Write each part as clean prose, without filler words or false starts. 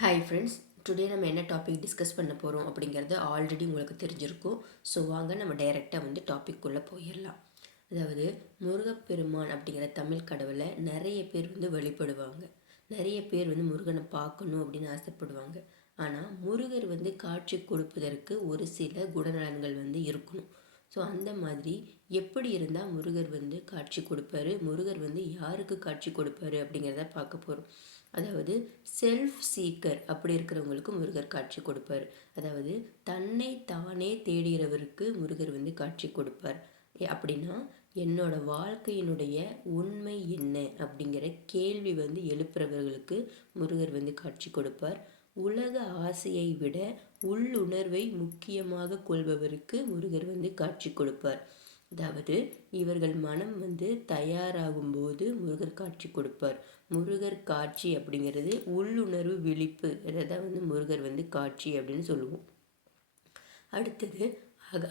Hi friends, today நம்ம என்ன topic discuss பண்ண போகிறோம் அப்படிங்கிறது ஆல்ரெடி உங்களுக்கு தெரிஞ்சிருக்கும். ஸோ வாங்க நம்ம டைரெக்டாக டாபிக்குள்ளே போயிடலாம். அதாவது முருகப்பெருமான் அப்படிங்கிற தமிழ் கடவுளை நிறைய பேர் வழிபடுவாங்க. நிறைய பேர் முருகனை பார்க்கணும் அப்படின்னு ஆசைப்படுவாங்க. ஆனால் முருகர் காட்சி கொடுப்பதற்கு ஒரு சில குணநலன்கள் இருக்கணும். ஸோ அந்த மாதிரி எப்படி இருந்தால் முருகர் காட்சி கொடுப்பாரு, முருகர் யாருக்கு காட்சி கொடுப்பாரு அப்படிங்கிறத பார்க்க போகிறோம். அதாவது செல்ஃப் சீக்கர் அப்படி இருக்கிறவங்களுக்கு முருகர் காட்சி கொடுப்பார். அதாவது தன்னை தானே தேடுகிறவருக்கு முருகர் காட்சி கொடுப்பார். அப்படின்னா என்னோட வாழ்க்கையினுடைய உண்மை என்ன அப்படிங்கிற கேள்வி எழுப்புறவர்களுக்கு முருகர் காட்சி கொடுப்பார். உலக ஆசையை விட உள்ளுணர்வை முக்கியமாக கொள்பவருக்கு முருகர் காட்சி கொடுப்பார். அதாவது இவர்கள் மனம் தயாராகும் போது முருகர் காட்சி கொடுப்பார். முருகர் காட்சி அப்படிங்கிறது உள்ளுணர்வு விழிப்பு, இதைதான் முருகர் காட்சி அப்படின்னு சொல்லுவோம். அடுத்தது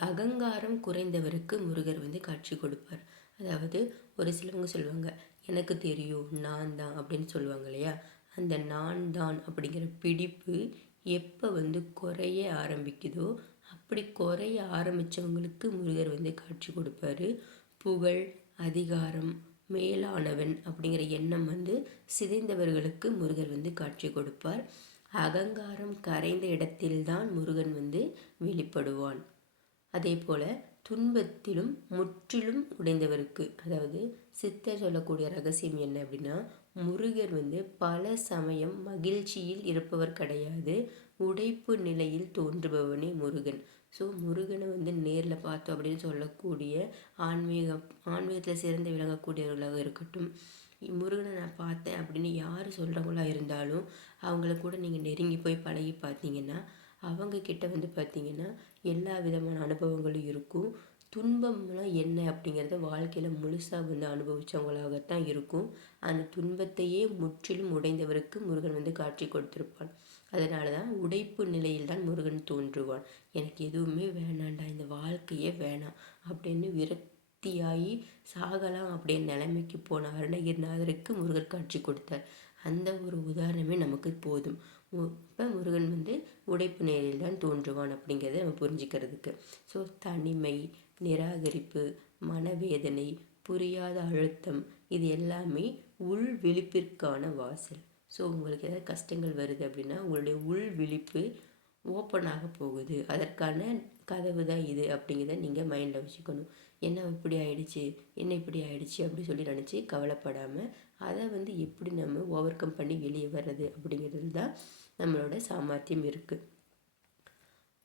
அகங்காரம் குறைந்தவருக்கு முருகர் காட்சி கொடுப்பார். அதாவது ஒரு சிலவங்க சொல்லுவாங்க, எனக்கு தெரியும் நான் தான் அப்படின்னு சொல்லுவாங்க இல்லையா. அந்த நான் தான் அப்படிங்கிற பிடிப்பு எப்போ குறைய ஆரம்பிக்குதோ அப்படி குறைய ஆரம்பித்தவங்களுக்கு முருகர் காட்சி கொடுப்பாரு. புகழ், அதிகாரம், மேலானவன் அப்படிங்கிற எண்ணம் சிதைந்தவர்களுக்கு முருகர் காட்சி கொடுப்பார். அகங்காரம் கரைந்த இடத்தில்தான் முருகன் வெளிப்படுவான். அதே போல் துன்பத்திலும் முற்றிலும் உடைந்தவருக்கு, அதாவது சித்தர் சொல்லக்கூடிய ரகசியம் என்ன அப்படின்னா, முருகர் பல சமயம் மகிழ்ச்சியில் இருப்பவர் கிடையாது, உடைப்பு நிலையில் தோன்றுபவனே முருகன். ஸோ முருகனை நேரில் பார்த்தோம் அப்படின்னு சொல்லக்கூடிய ஆன்மீகத்தில் சிறந்து விளங்கக்கூடியவர்களாக இருக்கட்டும், முருகனை நான் பார்த்தேன் அப்படின்னு யார் சொல்கிறவங்களா இருந்தாலும் அவங்கள கூட நீங்கள் நெருங்கி போய் பழகி பார்த்தீங்கன்னா அவங்கக்கிட்ட பார்த்தீங்கன்னா எல்லா விதமான அனுபவங்களும் இருக்கும். துன்பம்லாம் என்ன அப்படிங்கிறத வாழ்க்கையில் முழுசாக அனுபவித்தவங்களாகத்தான் இருக்கும். அந்த துன்பத்தையே முற்றிலும் உடைந்தவருக்கு முருகன் காட்சி கொடுத்துருப்பான். அதனால தான் உடைப்பு நிலையில் தான் முருகன் தோன்றுவான். எனக்கு எதுவுமே வேணாண்டா, இந்த வாழ்க்கையே வேணாம் அப்படின்னு விரக்தியாகி சாகலாம் அப்படின்னு நிலைமைக்கு போன அருணகிரிநாதருக்கு முருகர் காட்சி கொடுத்தார். அந்த ஒரு உதாரணமே நமக்கு போதும். இப்போ முருகன் உடைப்பு நிலையில் தான் தோன்றுவான் அப்படிங்கிறத நம்ம புரிஞ்சுக்கிறதுக்கு. ஸோ தனிமை, நிராகரிப்பு, மனவேதனை, புரியாத அழுத்தம், இது எல்லாமே உள் விழிப்பிற்கான வாசல். ஸோ உங்களுக்கு ஏதாவது கஷ்டங்கள் வருது அப்படின்னா உங்களுடைய உள் விழிப்பு ஓப்பன் ஆக போகுது, அதற்கான கதவு தான் இது அப்படிங்கிறத நீங்கள் மைண்டில் வச்சுக்கணும். என்ன இப்படி ஆயிடுச்சு, என்ன இப்படி ஆயிடுச்சு அப்படி சொல்லி நினச்சி கவலைப்படாமல் அதை எப்படி நம்ம ஓவர் கம் பண்ணி வெளியே வர்றது அப்படிங்கிறது தான் நம்மளோட சாமர்த்தியம் இருக்குது.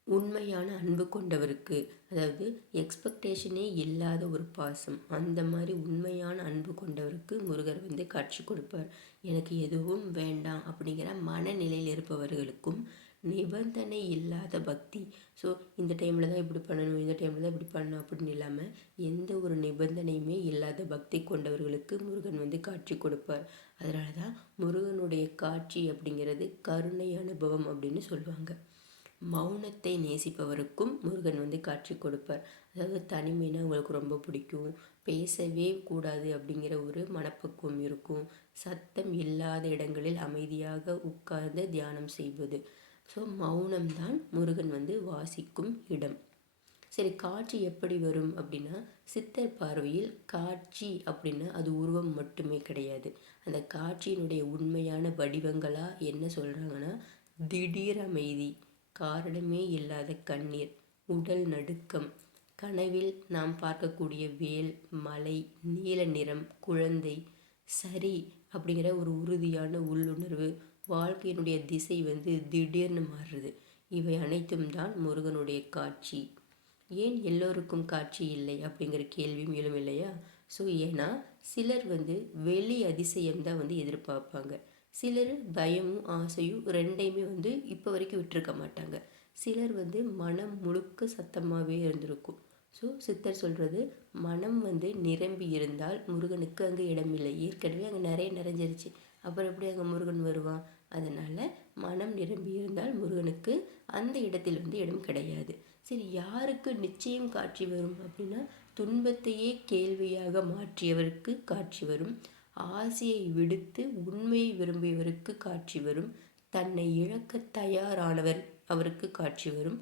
உண்மையான அன்பு கொண்டவருக்கு, அதாவது எக்ஸ்பெக்டேஷனே இல்லாத ஒரு பாசம், அந்த மாதிரி உண்மையான அன்பு கொண்டவருக்கு முருகர் காட்சி கொடுப்பார். எனக்கு எதுவும் வேண்டாம் அப்படிங்கிற மனநிலையில் இருப்பவர்களுக்கும் நிபந்தனை இல்லாத பக்தி. ஸோ இந்த டைமில் தான் இப்படி பண்ணணும், இந்த டைமில் தான் இப்படி பண்ணணும் அப்படின்னு இல்லாமல் எந்த ஒரு நிபந்தனையுமே இல்லாத பக்தி கொண்டவர்களுக்கு முருகன் காட்சி கொடுப்பார். அதனால தான் முருகனுடைய காட்சி அப்படிங்கிறது கருணை அனுபவம் அப்படின்னு சொல்லுவாங்க. மௌனத்தை நேசிப்பவருக்கும் முருகன் காட்சி கொடுப்பார். அதாவது தனிமைனா உங்களுக்கு ரொம்ப பிடிக்கும், பேசவே கூடாது அப்படிங்கிற ஒரு மனப்பக்குவம் இருக்கும், சத்தம் இல்லாத இடங்களில் அமைதியாக உட்கார்ந்து தியானம் செய்வது. ஸோ மௌனம்தான் முருகன் வாசிக்கும் இடம். சரி, காட்சி எப்படி வரும் அப்படின்னா, சித்தர் பார்வையில் காட்சி அப்படின்னா அது உருவம் மட்டுமே கிடையாது. அந்த காட்சியினுடைய உண்மையான வடிவங்களாக என்ன சொல்கிறாங்கன்னா, திடீர் அமைதி, காரணமே இல்லாத கண்ணீர், உடல் நடுக்கம், கனவில் நாம் பார்க்கக்கூடிய வேல், மலை, நீல நிறம், குழந்தை, சரி அப்படிங்கிற ஒரு உறுதியான உள்ளுணர்வு, வாழ்க்கையினுடைய திசை திடீர்னு மாறுறது, இவை அனைத்தும் தான் முருகனுடைய காட்சி. ஏன் எல்லோருக்கும் காட்சி இல்லை அப்படிங்கிற கேள்வியும் எழும் இல்லையா. ஸோ ஏன்னா சிலர் வெளி அதிசயம்தான் எதிர்பார்ப்பாங்க, சிலர் பயமும் ஆசையும் ரெண்டையுமே இப்போ வரைக்கும் விட்டுருக்க மாட்டாங்க. சிலர் மனம் முழுக்க சத்தமாகவே இருந்திருக்கும். ஸோ சித்தர் சொல்கிறது, மனம் நிரம்பி இருந்தால் முருகனுக்கு அங்கே இடமில்லை, ஏற்கனவே அங்கே நிறைய நிறைஞ்சிருச்சு, அப்புறம் எப்படி அங்கே முருகன் வருவான். அதனால் மனம் நிரம்பி இருந்தால் முருகனுக்கு அந்த இடத்தில் இடம் கிடையாது. சரி, யாருக்கு நிச்சயம் காட்சி வரும் அப்படின்னா, துன்பத்தையே கேள்வியாக மாற்றியவருக்கு காட்சி வரும், ஆசையை விடுத்து உண்மையை விரும்பியவருக்கு காட்சி வரும், தன்னை இழக்க தயாரானவர் அவருக்கு காட்சி வரும்.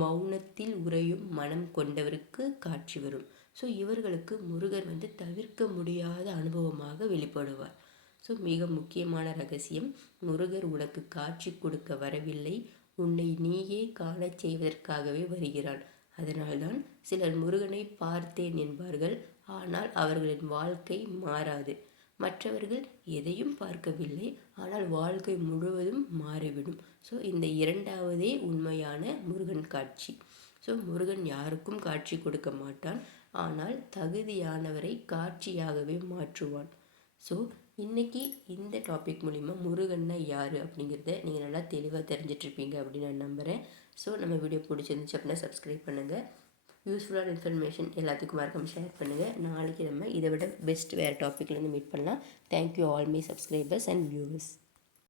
மௌனத்தில் உறையும் மனம் கொண்டவருக்கு காட்சி வரும். ஸோ இவர்களுக்கு முருகர் வந்து தவிர்க்க முடியாத அனுபவமாக வெளிப்படுவார். ஸோ மிக முக்கியமான ரகசியம், முருகர் உனக்கு காட்சி கொடுக்க வரவில்லை, உன்னை நீயே காணச் செய்வதற்காகவே வருகிறான். அதனால்தான் சிலர் முருகனை பார்த்தேன் என்பார்கள், ஆனால் அவர்களின் வாழ்க்கை மாறாது. மற்றவர்கள் எதையும் பார்க்கவில்லை, ஆனால் வாழ்க்கை முழுவதும் மாறிவிடும். ஸோ இந்த இரண்டாவதே உண்மையான முருகன் காட்சி. ஸோ முருகன் யாருக்கும் காட்சி கொடுக்க மாட்டான், ஆனால் தகுதியானவரை காட்சியாகவே மாற்றுவான். ஸோ இன்றைக்கி இந்த டாபிக் மூலிமா முருகன்னா யார் அப்படிங்கிறத நீங்கள் நல்லா தெளிவாக தெரிஞ்சிட்ருப்பீங்க அப்படின்னு நான் நம்புகிறேன். ஸோ நம்ம வீடியோ பிடிச்சிருந்துச்சு அப்படின்னா சப்ஸ்கிரைப் பண்ணுங்கள். யூஸ்ஃபுல்லான இன்ஃபர்மேஷன் எல்லாத்துக்கும் மறக்காம ஷேர் பண்ணுங்கள். நாளைக்கு நம்ம இதை விட பெஸ்ட் வேறு டாப்பிக்லேருந்து மீட் பண்ணலாம். Thank you all my subscribers and viewers.